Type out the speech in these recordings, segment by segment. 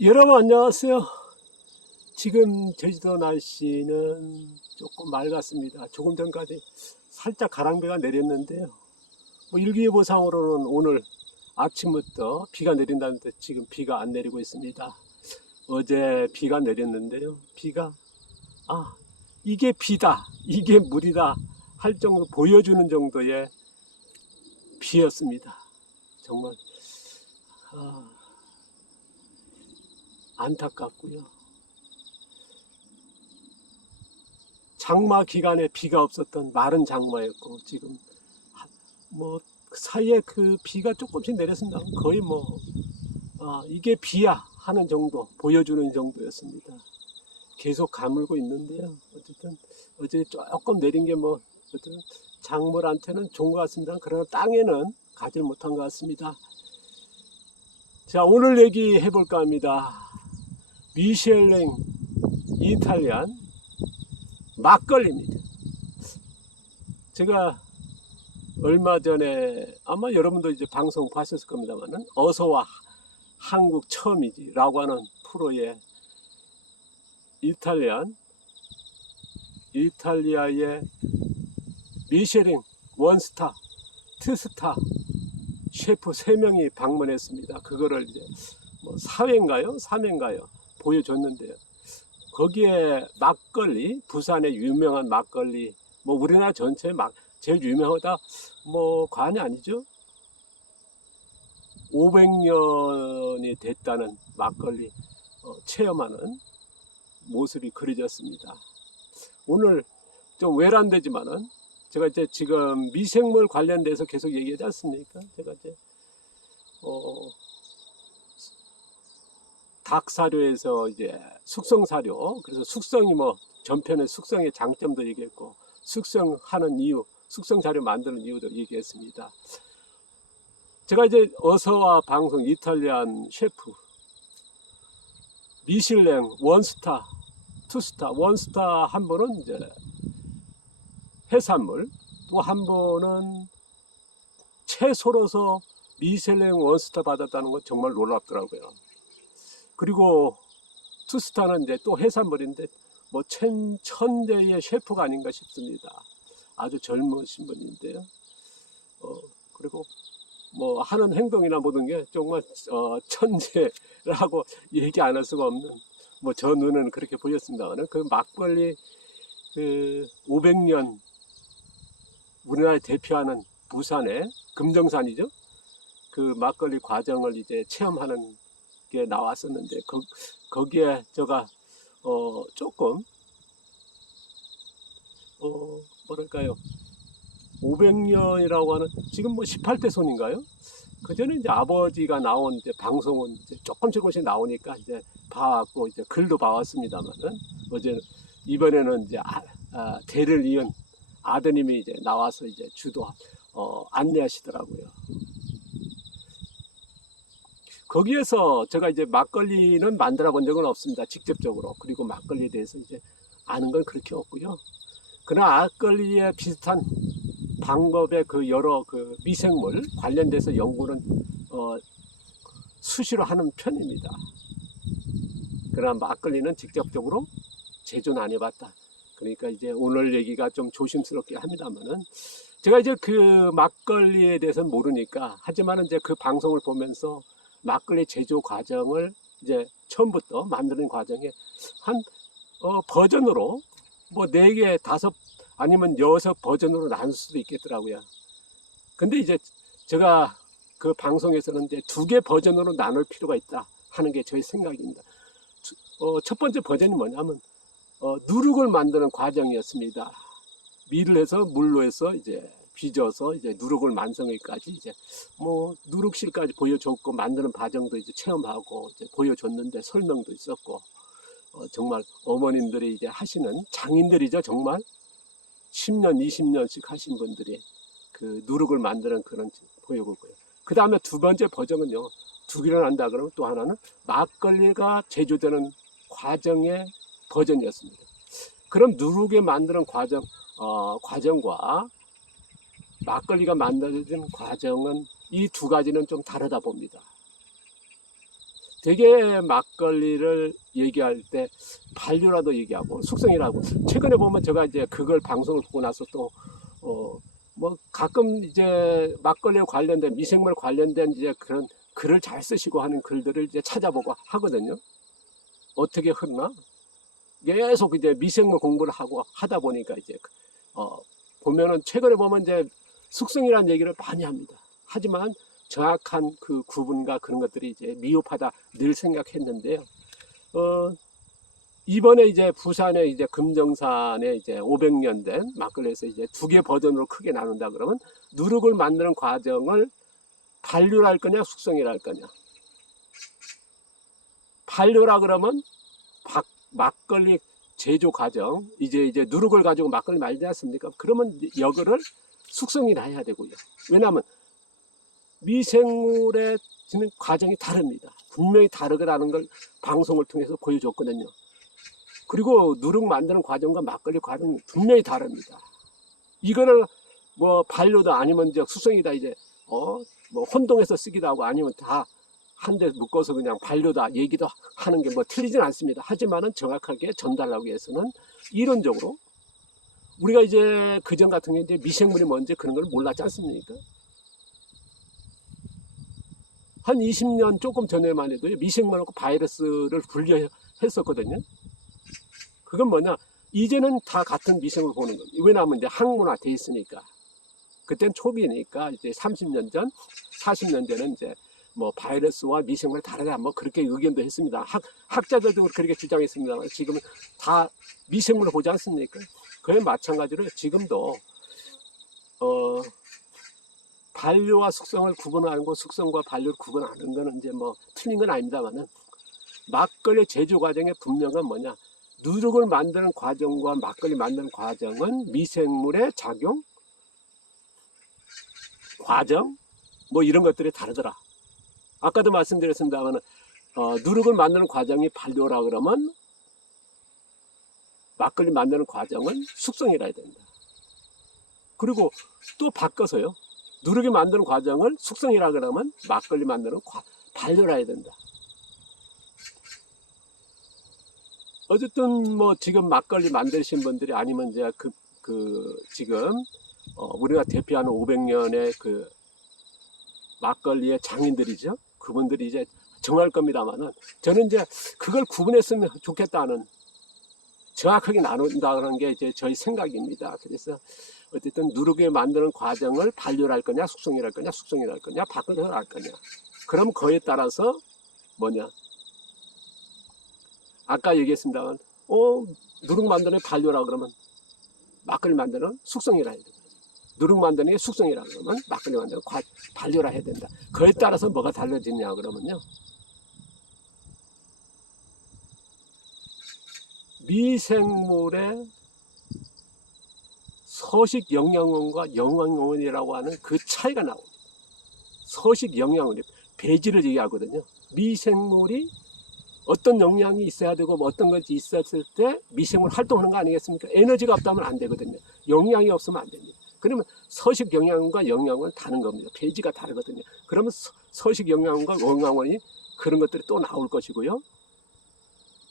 여러분 안녕하세요. 지금 제주도 날씨는 조금 맑았습니다. 조금 전까지 살짝 가랑비가 내렸는데요. 뭐 일기예보상으로는 오늘 아침부터 비가 내린다는데 지금 비가 안 내리고 있습니다. 어제 비가 내렸는데요. 비가 이게 비다, 이게 물이다 할 정도 보여주는 정도의 비였습니다. 정말 아, 안타깝고요. 장마 기간에 비가 없었던 마른 장마였고 지금 뭐 사이에 그 비가 조금씩 내렸습니다. 거의 이게 비야 하는 정도 보여주는 정도였습니다. 계속 가물고 있는데요. 어쨌든 어제 조금 내린 게 어쨌든 작물한테는 좋은 것 같습니다. 그러나 땅에는 가지 못한 것 같습니다. 자, 오늘 얘기해 볼까 합니다. 미셸랭 이탈리안 막걸리입니다. 제가 얼마 전에 아마 여러분도 이제 방송 보셨을 겁니다만은 어서와 한국 처음이지 라고 하는 프로의 이탈리아의 미쉐링 원스타, 투스타 셰프 3명이 방문했습니다. 그거를 이제 4회인가요? 3회인가요? 보여줬는데요. 거기에 막걸리, 부산의 유명한 막걸리, 우리나라 전체에 제일 유명하다, 과언이 아니죠. 500년이 됐다는 막걸리 체험하는 모습이 그려졌습니다. 오늘 좀 외람되지만은 제가 이제 지금 미생물 관련돼서 계속 얘기하지 않습니까? 제가 이제 닭 사료에서 이제 숙성 사료, 그래서 숙성이 전편에 숙성의 장점도 얘기했고 숙성하는 이유, 숙성 사료 만드는 이유도 얘기했습니다. 제가 이제 어서와 방송 이탈리안 셰프 미슐랭 원스타, 투스타, 원스타 한 분은 이제 해산물, 또 한 분은 채소로서 미슐랭 원스타 받았다는 건 정말 놀랍더라고요. 그리고 투스타는 이제 또 해산물인데 천재의 셰프가 아닌가 싶습니다. 아주 젊으신 분인데요. 그리고 하는 행동이나 모든 게 정말 천재라고 얘기 안 할 수가 없는 저 눈은 그렇게 보였습니다만 그 막걸리 그 500년 우리나라를 대표하는 부산의 금정산이죠. 그 막걸리 과정을 이제 체험하는 게 나왔었는데 거기에 제가 조금 뭐랄까요, 500년이라고 하는 지금 18대 손인가요? 그 전에 이제 아버지가 나온 이제 방송은 이제 조금씩 나오니까 이제 봐왔고 이제 글도 봐왔습니다만은 어제 이번에는 이제 대를 이은 아드님이 이제 나와서 이제 주도 안내하시더라고요. 거기에서 제가 이제 막걸리는 만들어 본 적은 없습니다. 직접적으로. 그리고 막걸리에 대해서 이제 아는 건 그렇게 없고요. 그러나 막걸리에 비슷한 방법의 그 여러 그 미생물 관련돼서 연구는 수시로 하는 편입니다. 그러나 막걸리는 직접적으로 제조는 안 해봤다. 그러니까 이제 오늘 얘기가 좀 조심스럽게 합니다만은 제가 이제 그 막걸리에 대해서는 모르니까, 하지만 이제 그 방송을 보면서 막걸리 제조 과정을 이제 처음부터 만드는 과정에 한 버전으로 4개, 5 아니면 6 버전으로 나눌 수도 있겠더라고요. 근데 이제 제가 그 방송에서는 이제 2개 버전으로 나눌 필요가 있다 하는 게 저의 생각입니다. 첫 번째 버전이 뭐냐면 누룩을 만드는 과정이었습니다. 밀을 해서 물로 해서 이제 빚어서 이제 누룩을 만성하기까지 이제 누룩실까지 보여줬고 만드는 과정도 이제 체험하고 이제 보여줬는데 설명도 있었고 정말 어머님들이 이제 하시는 장인들이죠. 정말 10년, 20년씩 하신 분들이 그 누룩을 만드는 그런 보여줬고요. 그 다음에 두 번째 버전은요. 2개를 한다 그러면 또 하나는 막걸리가 제조되는 과정의 버전이었습니다. 그럼 누룩에 만드는 과정과 막걸리가 만들어진 과정은 이 2가지는 좀 다르다 봅니다. 되게 막걸리를 얘기할 때 발효라도 얘기하고 숙성이라고. 최근에 보면 제가 이제 그걸 방송을 보고 나서 또 뭐 가끔 이제 막걸리에 관련된 미생물 관련된 이제 그런 글을 잘 쓰시고 하는 글들을 이제 찾아보고 하거든요. 어떻게 흐르나? 계속 이제 미생물 공부를 하고 하다 보니까 이제 보면은 최근에 보면 이제 숙성이라는 얘기를 많이 합니다. 하지만 정확한 그 구분과 그런 것들이 이제 미흡하다 늘 생각했는데요. 이번에 이제 부산에 이제 금정산에 이제 500년 된 막걸리에서 이제 두 개 버전으로 크게 나눈다 그러면 누룩을 만드는 과정을 발효를 할 거냐 숙성이라 할 거냐. 발효라 그러면 막걸리 제조 과정, 이제 누룩을 가지고 막걸리 말지 않습니까? 그러면 이거를 숙성이라 해야 되고요. 왜냐하면 미생물의 과정이 다릅니다. 분명히 다르다는 걸 방송을 통해서 보여줬거든요. 그리고 누룩 만드는 과정과 막걸리 과정이 분명히 다릅니다. 이거를 뭐 발효도 아니면 이제 숙성이다 이제 뭐 혼동해서 쓰기도 하고 아니면 다 한 대 묶어서 그냥 발효다 얘기도 하는 게 뭐 틀리진 않습니다. 하지만은 정확하게 전달하기 위해서는 이론적으로 우리가 이제 그전 같은 게 이제 미생물이 뭔지 그런 걸 몰랐지 않습니까? 한 20년 조금 전에만 해도 미생물하고 바이러스를 분류했었거든요. 그건 뭐냐? 이제는 다 같은 미생물 보는 겁니다. 왜냐하면 이제 학문화 돼 있으니까. 그땐 초기니까 이제 30년 전, 40년 전에는 이제 뭐 바이러스와 미생물 다르다 뭐 그렇게 의견도 했습니다. 학자들도 그렇게 주장했습니다만 지금은 다 미생물을 보지 않습니까? 그에 마찬가지로 지금도 반려와 숙성을 구분하는 거, 숙성과 반려를 구분하는 거는 이제 뭐 틀린 건 아닙니다만은 막걸리 제조 과정의 분명한 뭐냐? 누룩을 만드는 과정과 막걸리 만드는 과정은 미생물의 작용, 과정, 뭐 이런 것들이 다르더라. 아까도 말씀드렸습니다만 누룩을 만드는 과정이 발효라 그러면 막걸리 만드는 과정은 숙성이라 해야 된다. 그리고 또 바꿔서요. 누룩이 만드는 과정을 숙성이라 그러면 막걸리 만드는 발효라 해야 된다. 어쨌든 뭐 지금 막걸리 만드신 분들이 아니면 이제 지금 우리가 대표하는 500년의 그 막걸리의 장인들이죠. 그분들이 이제 정할 겁니다만은 저는 이제 그걸 구분했으면 좋겠다는 정확하게 나눈다는 게 이제 저희 생각입니다. 그래서 어쨌든 누룩에 만드는 과정을 발효를 할 거냐, 숙성이라 할 거냐, 숙성이라 할 거냐, 바꿔서 할 거냐. 그럼 그에 따라서 뭐냐? 아까 얘기했습니다만, 누룩 만드는 발효라 그러면 막걸리 만드는 숙성이라 해야 된다. 누룩 만드는 게 숙성이라 그러면 막걸리 만드는 발효라 해야 된다. 그에 따라서 뭐가 달라지냐 그러면요. 미생물의 서식 영양원과 영양원이라고 하는 그 차이가 나옵니다. 서식 영양원, 배지를 얘기하거든요. 미생물이 어떤 영양이 있어야 되고 뭐 어떤 것이 있었을 때 미생물 활동하는 거 아니겠습니까? 에너지가 없다면 안 되거든요. 영양이 없으면 안 됩니다. 그러면 서식 영양원과 영양원은 다른 겁니다. 배지가 다르거든요. 그러면 서식 영양원과 영양원이 그런 것들이 또 나올 것이고요.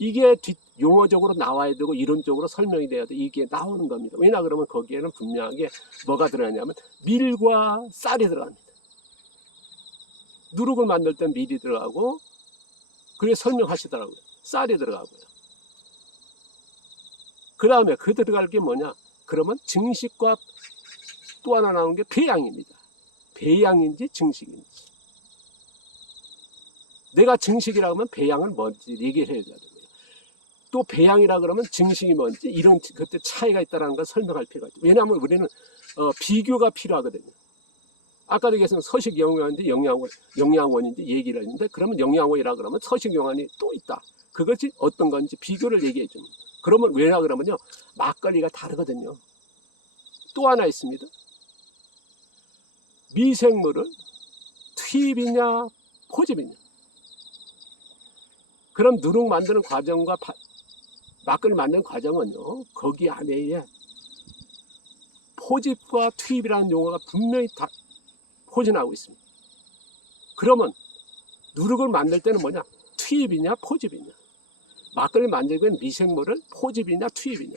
이게 용어적으로 나와야 되고 이론적으로 설명이 돼야 돼. 이게 나오는 겁니다. 왜냐 그러면 거기에는 분명하게 뭐가 들어가냐면 밀과 쌀이 들어갑니다. 누룩을 만들 때 밀이 들어가고 그게 설명하시더라고요. 쌀이 들어가고요. 그 다음에 그 들어갈 게 뭐냐? 그러면 증식과 또 하나 나오는 게 배양입니다. 배양인지 증식인지. 내가 증식이라고 하면 배양은 뭔지 얘기를 해야 되고요. 또 배양이라 그러면 증식이 뭔지 이런 그때 차이가 있다는 걸 설명할 필요가 있죠. 왜냐하면 우리는 비교가 필요하거든요. 아까도 얘기했지만 서식 영양원인지 영양원인지 얘기를 했는데 그러면 영양원이라 그러면 서식 영양원이 또 있다. 그것이 어떤 건지 비교를 얘기해 줍니다. 그러면 왜냐 그러면요. 막걸리가 다르거든요. 또 하나 있습니다. 미생물은 투입이냐 포집이냐. 그럼 누룩 만드는 과정과 막걸리 만드는 과정은요. 거기 안에 포집과 투입이라는 용어가 분명히 다 포진하고 있습니다. 그러면 누룩을 만들 때는 뭐냐? 투입이냐 포집이냐. 막걸리 만들면 미생물을 포집이냐 투입이냐.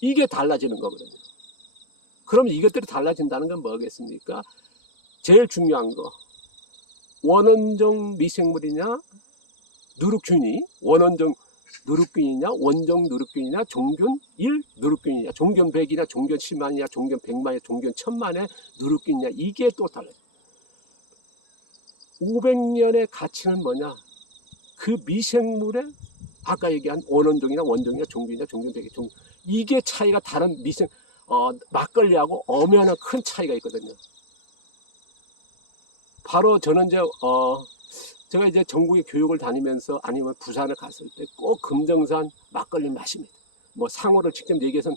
이게 달라지는 거거든요. 그럼 이것들이 달라진다는 건 뭐겠습니까? 제일 중요한 거. 원원종 미생물이냐 누룩균이 원원종 누룩균이냐 원종 누룩균이냐 종균 1 누룩균이냐 종균 100이냐 종균 10만이냐 종균 100만이냐 종균 1000만의 누룩균이냐. 이게 또 달라요. 500년의 가치는 뭐냐? 그 미생물의 아까 얘기한 원원종이나 원종이나 종균이나 종균 100이 이게 차이가 다른 막걸리하고 엄연한 큰 차이가 있거든요. 바로 저는 제가 이제 전국에 교육을 다니면서 아니면 부산에 갔을 때 꼭 금정산 막걸리 마십니다. 뭐 상호를 직접 얘기해서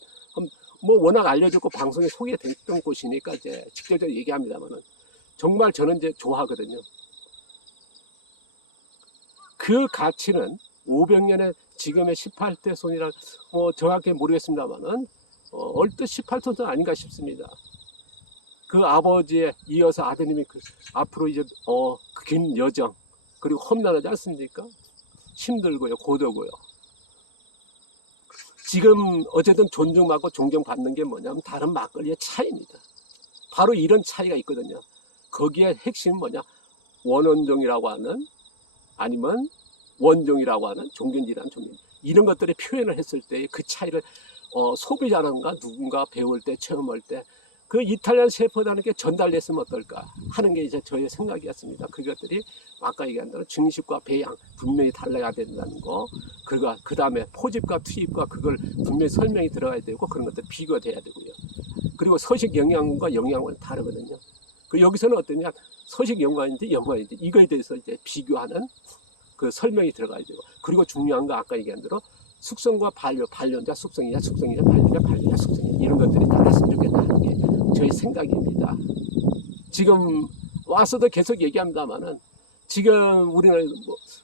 뭐 워낙 알려졌고 방송에 소개됐던 곳이니까 이제 직접적으로 얘기합니다만은 정말 저는 이제 좋아하거든요. 그 가치는 500년의 지금의 18대 손이라 정확히 모르겠습니다만은 얼뜻 18톤은 아닌가 싶습니다. 그 아버지에 이어서 아드님이 앞으로 이제 긴 여정 그리고 험난하지 않습니까? 힘들고요, 고되고요. 지금 어쨌든 존중받고 존경받는 게 뭐냐면 다른 막걸리의 차이입니다. 바로 이런 차이가 있거든요. 거기에 핵심은 뭐냐? 원원종이라고 하는 아니면 원종이라고 하는 종균이라는 종균. 이런 것들을 표현을 했을 때 그 차이를 소비자라든가 누군가 배울 때 체험할 때 그 이탈리안 셰프라는 게 전달됐으면 어떨까 하는 게 이제 저의 생각이었습니다. 그것들이 아까 얘기한 대로 증식과 배양 분명히 달라야 된다는 거. 그 다음에 포집과 투입과 그걸 분명히 설명이 들어가야 되고 그런 것들 비교가 돼야 되고요. 그리고 서식 영양분과 영양분은 다르거든요. 여기서는 어떠냐? 서식 영양인지 영양인지 이거에 대해서 이제 비교하는 그 설명이 들어가야 되고 그리고 중요한 거 아까 얘기한 대로 숙성과 반려자 숙성이냐 숙성이냐 반려자 숙성이냐 이런 것들이 따랐으면 좋겠다 하는 게 저의 생각입니다. 지금 와서도 계속 얘기합니다만은 지금 우리는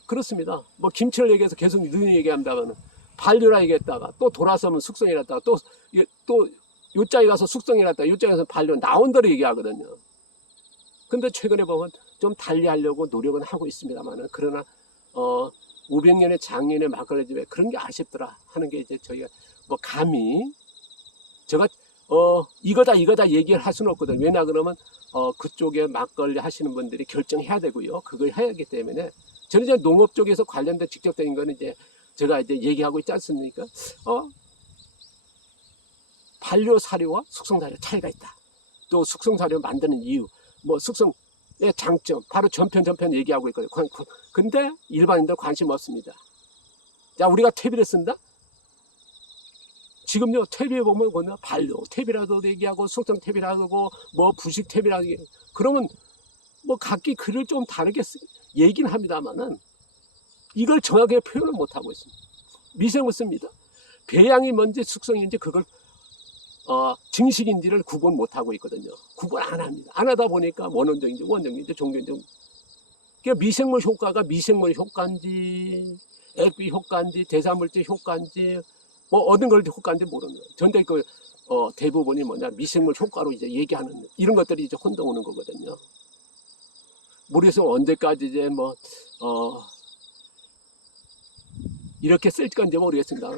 그렇습니다. 김치를 얘기해서 계속 늘 얘기합니다만은 반려라 얘기했다가 또 돌아서면 숙성이랬다가 또 요짝에 가서 숙성이랬다가 요짝에 가서 반려 나온 대로 얘기하거든요. 근데 최근에 보면 좀 달리하려고 노력은 하고 있습니다만은 그러나 500년의 장인의 막걸리 집에 그런 게 아쉽더라 하는 게 이제 저희가 감히 제가 이거다 얘기를 할 수는 없거든요. 왜냐 그러면 그쪽에 막걸리 하시는 분들이 결정해야 되고요. 그걸 해야 하기 때문에 저는 이제 농업 쪽에서 관련된 직접적인 거는 이제 제가 이제 얘기하고 있지 않습니까? 반려 사료와 숙성 사료 차이가 있다. 또 숙성 사료 만드는 이유, 숙성의 장점, 바로 전편 얘기하고 있거든요. 근데 일반인들 관심 없습니다. 자, 우리가 퇴비를 쓴다? 지금요, 퇴비에 보면 뭐냐? 반려 퇴비라도 얘기하고, 숙성 퇴비라도 하고, 부식 퇴비라도 얘기하고, 그러면 각기 글을 좀 다르게 얘기는 합니다만은, 이걸 정확하게 표현을 못하고 있습니다. 미생물 씁니다. 배양이 뭔지 숙성인지 그걸 증식인지를 구분 못하고 있거든요. 구분 안 합니다. 안 하다 보니까 원원종인지 원종인지 종균인지 그러니까 미생물 효과가 미생물 효과인지 액비 효과인지 대사물질 효과인지 어떤 걸 효과인지 모르는 거예요. 전대 대부분이 뭐냐 미생물 효과로 이제 얘기하는 이런 것들이 이제 혼동 오는 거거든요. 모르겠어요. 언제까지 이제 이렇게 쓸 건지 모르겠습니다.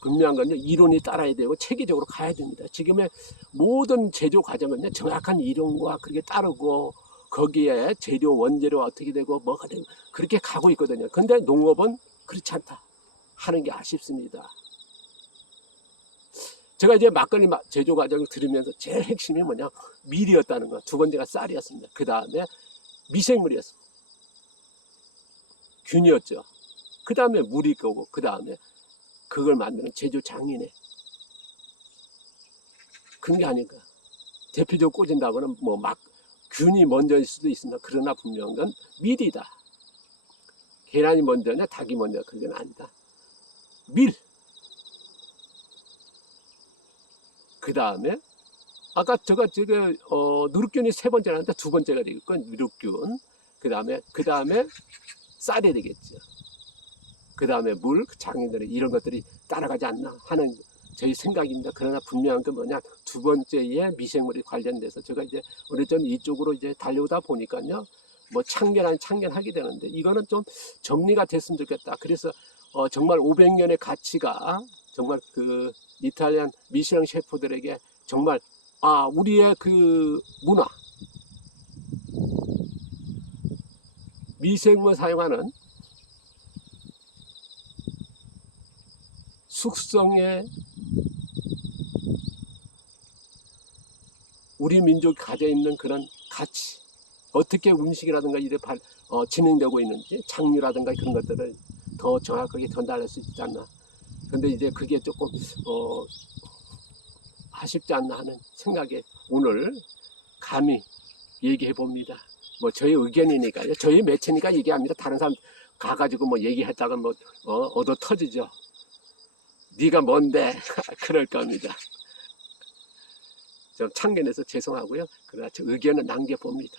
분명한 건요, 이론이 따라야 되고 체계적으로 가야 됩니다. 지금의 모든 제조 과정은요, 정확한 이론과 그렇게 따르고 거기에 재료, 원재료가 어떻게 되고 뭐가 되고 그렇게 가고 있거든요. 근데 농업은 그렇지 않다 하는 게 아쉽습니다. 제가 이제 막걸리 제조 과정을 들으면서 제일 핵심이 뭐냐, 밀이었다는 거. 두 번째가 쌀이었습니다. 그 다음에 미생물이었습니다. 균이었죠. 그 다음에 물이 거고, 그 다음에 그걸 만드는 제조 장인의 그런 게 아닐까. 대표적으로 꽂은다고는 균이 먼저일 수도 있습니다. 그러나 분명한 건 밀이다. 계란이 먼저냐 닭이 먼저 그건 아니다. 밀. 그 다음에 아까 제가 누룩균이 세 번째라는데 두 번째가 되겠고 누룩균. 그 다음에 쌀이 되겠죠. 그 다음에 물, 장인들이 이런 것들이 따라가지 않나 하는 저희 생각입니다. 그러나 분명한 건 뭐냐, 두 번째에 미생물이 관련돼서 제가 이제 오래전 이쪽으로 이제 달려오다 보니까요, 뭐 참견하게 되는데 이거는 좀 정리가 됐으면 좋겠다. 그래서 정말 500년의 가치가 정말 그 이탈리안 미슐랭 셰프들에게 정말 우리의 그 문화, 미생물 사용하는 숙성의 우리 민족이 가져 있는 그런 가치, 어떻게 음식이라든가 이래 진행되고 있는지 장류라든가 그런 것들을 더 정확하게 전달할 수 있지 않나. 근데 이제 그게 조금 아쉽지 않나 하는 생각에 오늘 감히 얘기해 봅니다. 뭐 저희 의견이니까요. 저희 매체니까 얘기합니다. 다른 사람 가가지고 뭐 얘기했다가 뭐 얻어 터지죠. 네가 뭔데 그럴 겁니다. 좀 참견해서 죄송하고요. 그러나 저 의견을 남겨봅니다.